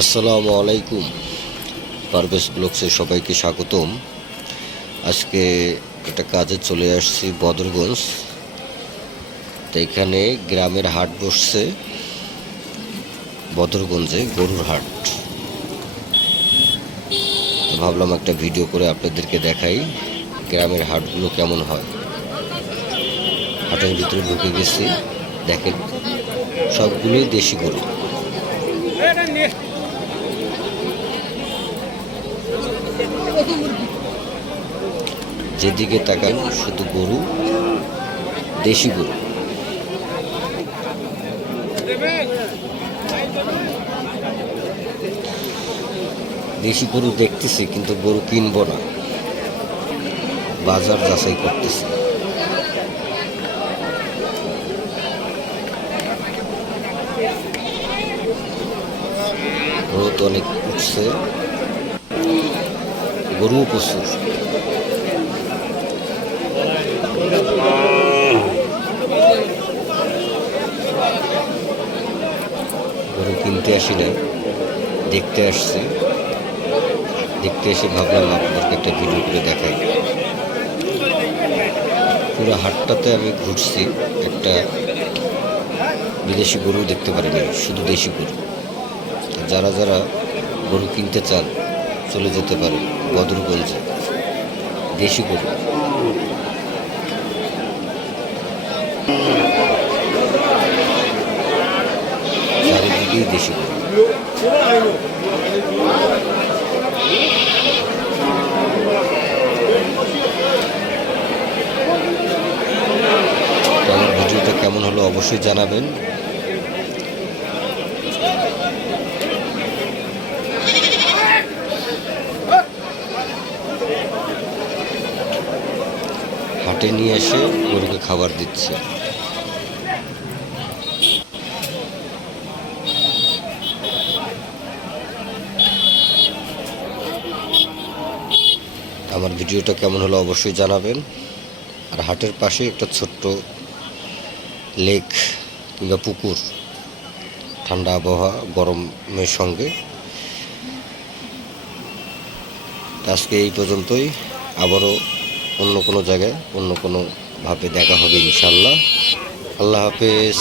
আসসালামু আলাইকুম। পারভেজ ব্লগসে সবাইকে স্বাগতম। আজকে একটা কাজে চলে আসছি বদরগঞ্জ। তো এখানে গ্রামের হাট বসছে বদরগঞ্জে, গরুর হাট। তো ভাবলাম একটা ভিডিও করে আপনাদেরকে দেখাই গ্রামের হাটগুলো কেমন হয়। হাটের ভিতরে ঢুকে গেছি, দেখেন সবগুলোই দেশি গরু। যেদিকে তাকান শুধু গরু, দেশি গরু। দেশি গরু দেখতেছি কিন্তু গরু কিনবো না, বাজার যাচাই করতেছি। রোদ অনেক উঠছে, গরু প্রচুর। গরু কিনতে আসি না, দেখতে আসছি। দেখতে এসে ভাবলাম আপনাদেরকে একটা ভিডিও করে দেখাই। পুরো হাটটাতে আমি ঘুরছি, একটা বিদেশি গরু দেখতে পারিনি, শুধু দেশি গরু। যারা যারা গরু কিনতে চান চলে যেতে পারে বদরগঞ্জে, দেশি গরু। চারিদিকেই দেশি গরু। আমার ভিডিওটা কেমন হলো অবশ্যই জানাবেন। হাটে নিয়ে এসে গরুকে খাবার দিচ্ছে। আমার ভিডিওটা কেমন হলো অবশ্যই জানাবেন। আর হাটের পাশে একটা ছোট্ট লেক কিংবা পুকুর, ঠান্ডা আবহাওয়া গরমের সঙ্গে। আজকে এই পর্যন্তই, আবারও অন্য কোনো জায়গায় অন্য কোনো ভাবে দেখা হবে ইনশাল্লাহ। আল্লাহ হাফেজ।